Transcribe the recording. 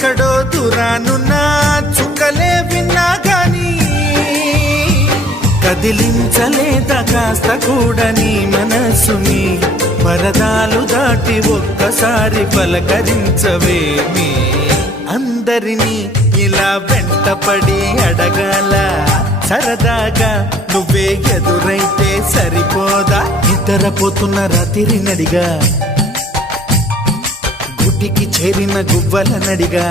ఎక్కడో దూరానున్నా చుక్కలే విన్నా గాని కదిలించలేదా కాస్త కూడా నీ మనసుని పరదాలు దాటి ఒక్కసారి పలకరించవేమి అందరినీ ఇలా వెంటపడి అడగాల సరదాగా నువ్వే ఎదురైతే సరిపోదా నిద్రపోతున్న రాత్రి నడిగా గుడ్డికి చేరిన గువ్వల నడిగా